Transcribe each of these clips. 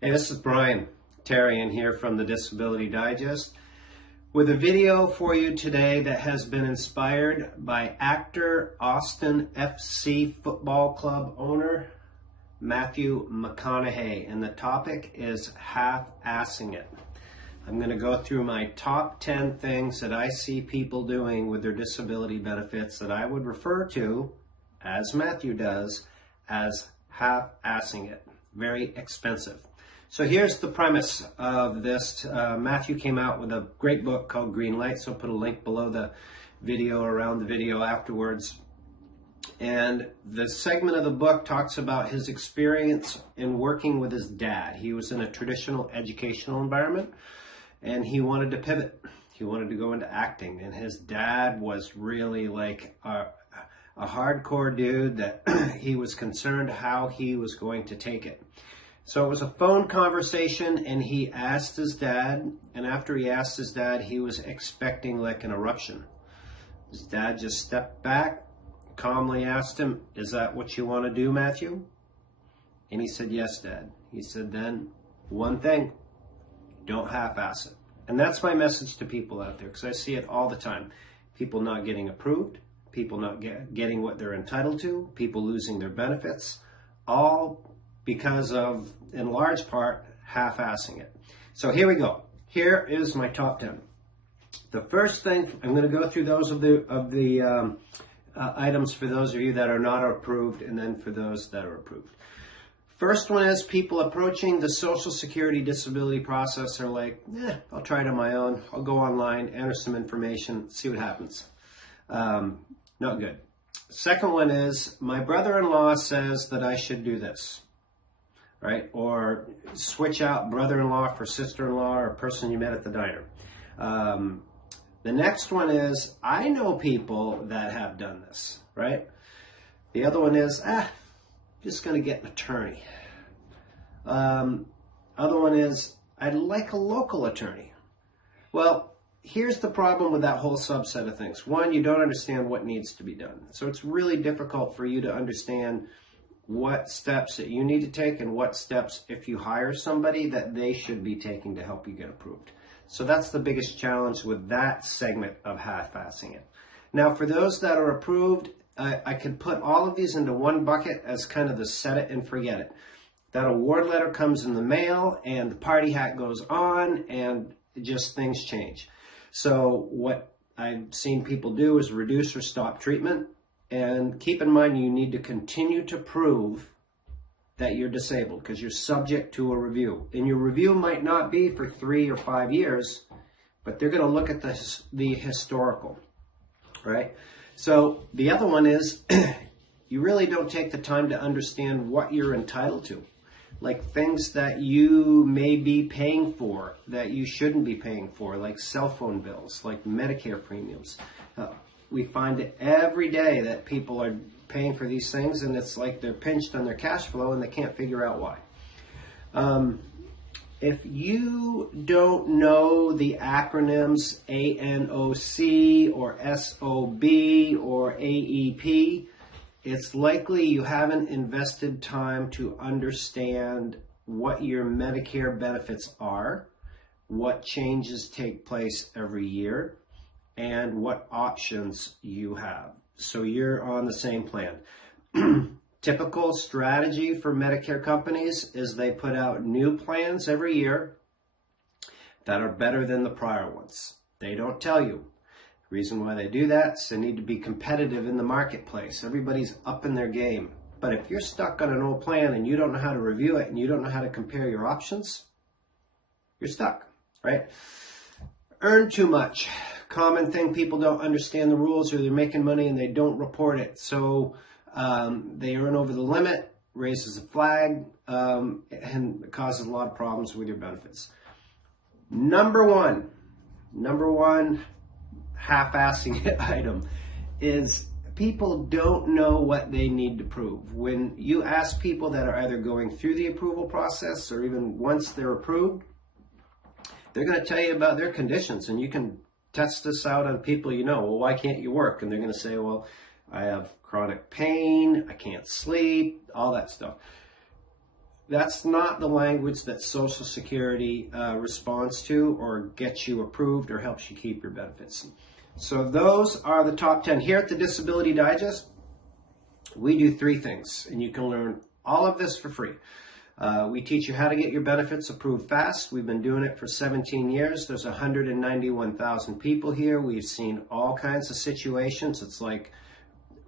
Hey, this is Brian Terrian here from the Disability Digest with a video for you today that has been inspired by actor Austin FC Football Club owner Matthew McConaughey, and the topic is half-assing it. I'm going to go through my top 10 things that I see people doing with their disability benefits that I would refer to, as Matthew does, as half-assing it. Very expensive. So here's the premise of this. Matthew came out with a great book called Greenlights. I'll put a link below the video, around the video afterwards. And the segment of the book talks about his experience in working with his dad. He was in a traditional educational environment and he wanted to pivot. He wanted to go into acting, and his dad was really like a hardcore dude that he was concerned how he was going to take it. So it was a phone conversation, and he asked his dad, and after he asked his dad, he was expecting like an eruption. His dad just stepped back, calmly asked him, "Is that what you want to do, Matthew?" And he said, "Yes, Dad." He said, "Then one thing, don't half-ass it." And that's my message to people out there, because I see it all the time. People not getting approved, people not getting what they're entitled to, people losing their benefits, all because of, in large part, half-assing it. So here we go. Here is my top 10. The first thing, I'm going to go through those of the items for those of you that are not approved, and then for those that are approved. First one is people approaching the Social Security disability process are like, I'll try it on my own. I'll go online, enter some information, see what happens. Not good. Second one is, my brother-in-law says that I should do this, right? Or switch out brother-in-law for sister-in-law or person you met at the diner. The next one is, I know people that have done this, right? The other one is, just going to get an attorney. Other one is, I'd like a local attorney. Well, here's the problem with that whole subset of things. One, you don't understand what needs to be done. So it's really difficult for you to understand what steps that you need to take and what steps, if you hire somebody, that they should be taking to help you get approved. So that's the biggest challenge with that segment of half-assing it. Now, for those that are approved, I could put all of these into one bucket as kind of the set it and forget it. That award letter comes in the mail and the party hat goes on and just things change. So what I've seen people do is reduce or stop treatment. And keep in mind, you need to continue to prove that you're disabled, because you're subject to a review. And your review might not be for 3 or 5 years, but they're going to look at the historical, right? So the other one is you really don't take the time to understand what you're entitled to, like things that you may be paying for that you shouldn't be paying for, like cell phone bills, like Medicare premiums. We find it every day that people are paying for these things, and it's like they're pinched on their cash flow and they can't figure out why. If you don't know the acronyms ANOC or SOB or AEP, it's likely you haven't invested time to understand what your Medicare benefits are, what changes take place every year, and what options you have. So you're on the same plan. Typical strategy for Medicare companies is they put out new plans every year that are better than the prior ones. They don't tell you. The reason why they do that is they need to be competitive in the marketplace. Everybody's up in their game. But if you're stuck on an old plan and you don't know how to review it and you don't know how to compare your options, you're stuck, right? Earn too much. Common thing, people don't understand the rules, or they're making money and they don't report it. So they earn over the limit, raises a flag, and causes a lot of problems with your benefits. Number one half-assing it item is people don't know what they need to prove. When you ask people that are either going through the approval process or even once they're approved, they're going to tell you about their conditions, and you can test this out on people you know. Well, why can't you work? And they're going to say, well, I have chronic pain, I can't sleep, all that stuff. that's not the language that Social Security responds to or gets you approved or helps you keep your benefits. So those are the top 10. Here at the Disability Digest, we do 3 things, and you can learn all of this for free. We teach you how to get your benefits approved fast. We've been doing it for 17 years. There's 191,000 people here. We've seen all kinds of situations. It's like,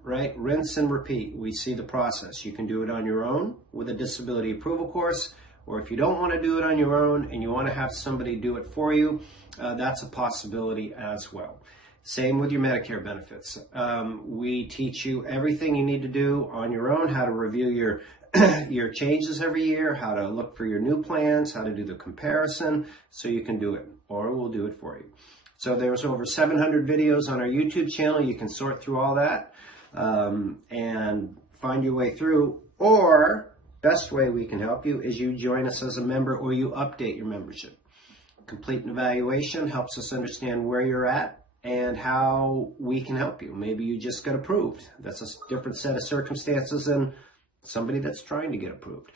right, rinse and repeat. We see the process. You can do it on your own with a disability approval course, or if you don't want to do it on your own and you want to have somebody do it for you, that's a possibility as well. Same with your Medicare benefits. We teach you everything you need to do on your own, how to review your your changes every year, how to look for your new plans, how to do the comparison, so you can do it, or we'll do it for you. So there's over 700 videos on our YouTube channel. You can sort through all that and find your way through, or best way we can help you is you join us as a member or you update your membership. Complete an evaluation helps us understand where you're at and how we can help you. Maybe you just got approved. That's a different set of circumstances than somebody that's trying to get approved.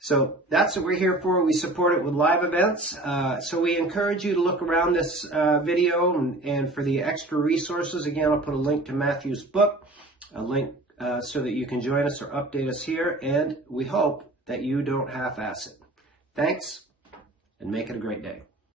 So that's what we're here for. We support it with live events. So we encourage you to look around this video and for the extra resources. Again, I'll put a link to Matthew's book, a link so that you can join us or update us here. And we hope that you don't half-ass it. Thanks, and make it a great day.